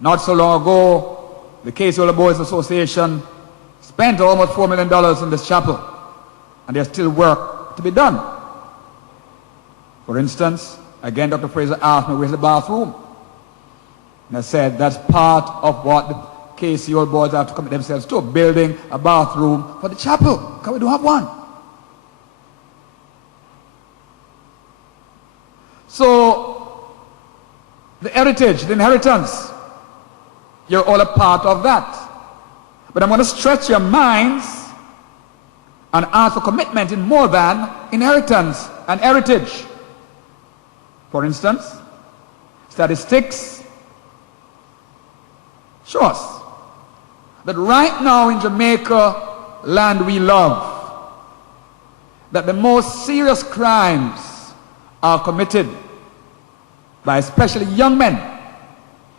Not so long ago, the Casey Older Boys Association spent almost $4 million in this chapel, and there's still work to be done. For instance, again, Dr. Fraser asked me, where's the bathroom? And I said, that's part of what the Casey Older Boys have to commit themselves to, building a bathroom for the chapel, because we don't have one. So, the heritage, the inheritance, you're all a part of that. But I'm going to stretch your minds and ask for commitment in more than inheritance and heritage. For instance, statistics show us that right now in Jamaica, land we love, that the most serious crimes are committed by especially young men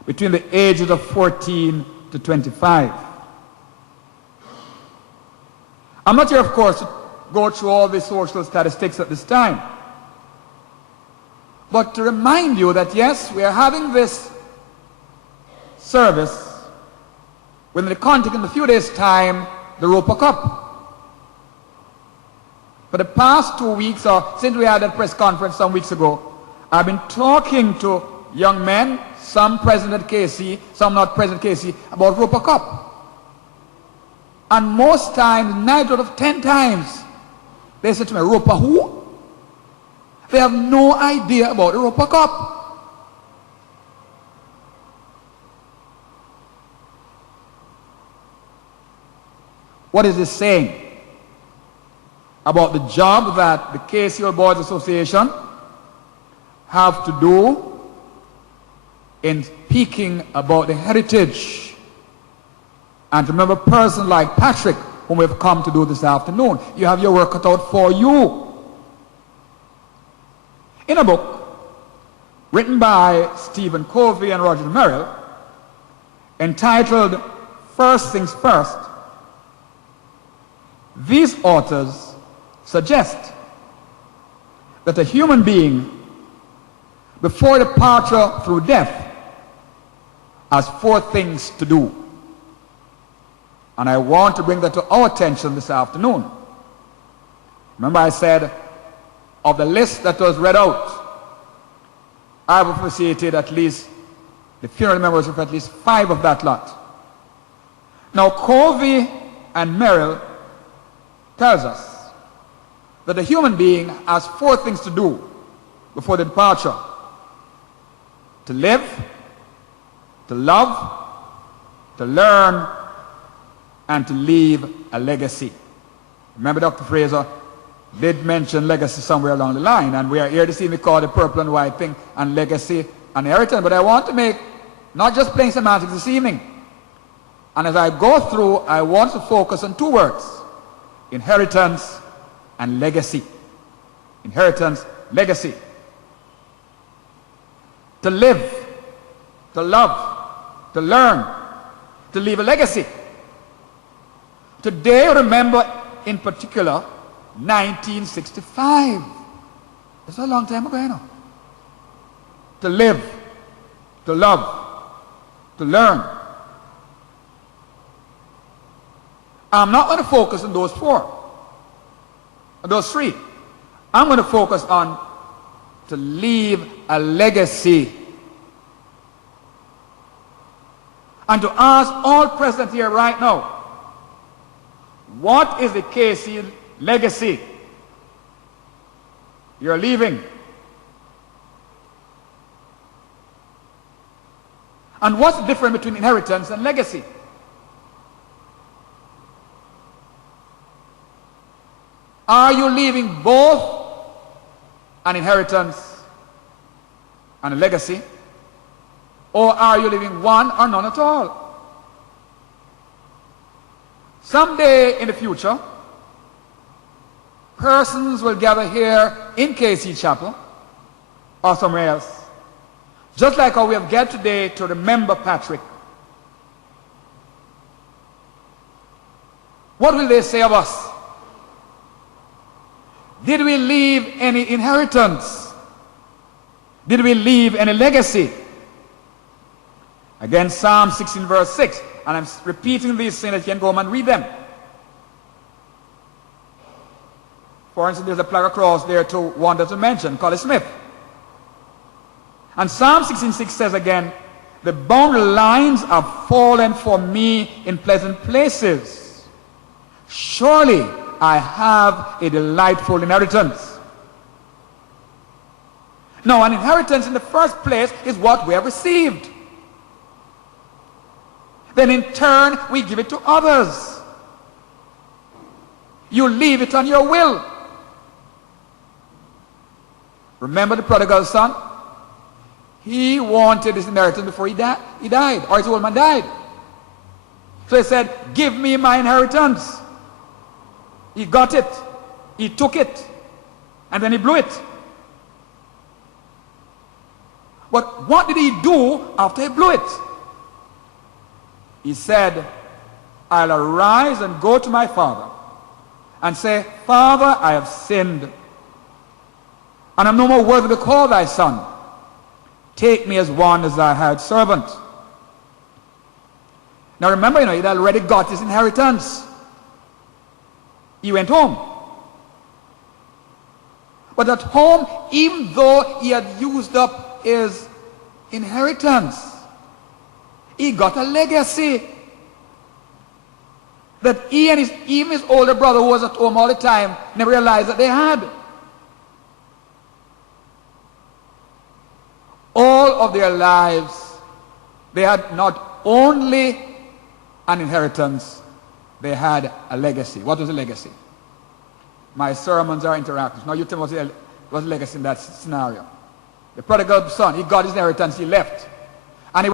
between the ages of 14 to 25. I'm not here, of course, to go through all the social statistics at this time, but to remind you that yes, we are having this service within the context in a few days' time, the Roper Cup. For the past 2 weeks, or since we had that press conference some weeks ago, I've been talking to young men, some present at KC, some not present at KC, about Roper Cup. And most times, 9 out of 10 times, they say to me, Roper who? They have no idea about the Roper Cup. What is this saying about the job that the KC Older Boys Association have to do in speaking about the heritage? And remember, a person like Patrick, whom we've come to do this afternoon, you have your work cut out for you. In a book written by Stephen Covey and Roger Merrill, entitled First Things First, these authors suggest that a human being, before departure through death, has 4 things to do. And I want to bring that to our attention this afternoon. Remember I said, of the list that was read out, I've officiated at least the funeral members of at least 5 of that lot. Now Covey and Merrill tells us that a human being has 4 things to do before the departure: to live, to love, to learn, and to leave a legacy. Remember, Dr. Fraser did mention legacy somewhere along the line, and we are here this evening called the purple and white thing, and legacy and inheritance. But I want to make not just plain semantics this evening. And as I go through, I want to focus on 2 words: inheritance and legacy. Inheritance, legacy. To live, to love, to learn, to leave a legacy. Today, remember in particular, 1965. That's a long time ago, you know. To live, to love, to learn. I'm not going to focus on those 4, on those 3. I'm going to focus on to leave a legacy. And to ask all present here right now, what is the KC legacy you're leaving? And what's the difference between inheritance and legacy? Are you leaving both an inheritance and a legacy? Or are you leaving one or none at all? Someday in the future, persons will gather here in KC Chapel or somewhere else, just like how we have gathered today to remember Patrick. What will they say of us? Did we leave any inheritance? Did we leave any legacy? Again, Psalm 16 verse 6. And I'm repeating these so that you can go home and read them. For instance, there's a plug across there to one that to mention, Collie Smith. And Psalm 16:6 says again, the boundary lines have fallen for me in pleasant places. Surely I have a delightful inheritance. Now, an inheritance in the first place is what we have received. Then in turn, we give it to others. You leave it on your will. Remember the prodigal son? He wanted his inheritance before he died, or his old man died. So he said, give me my inheritance. He got it. He took it. And then he blew it. But what did he do after he blew it? He said, I'll arise and go to my father and say, Father, I have sinned, and I'm no more worthy to be called thy son. Take me as one as thy hired servant. Now remember, he'd already got his inheritance. He went home. But at home, even though he had used up his inheritance, he got a legacy that he and even his older brother, who was at home all the time, never realized that they had. All of their lives, they had not only an inheritance, they had a legacy. What was the legacy? My sermons are interactive. Now you tell me what was the legacy in that scenario. The prodigal son, he got his inheritance, he left. And he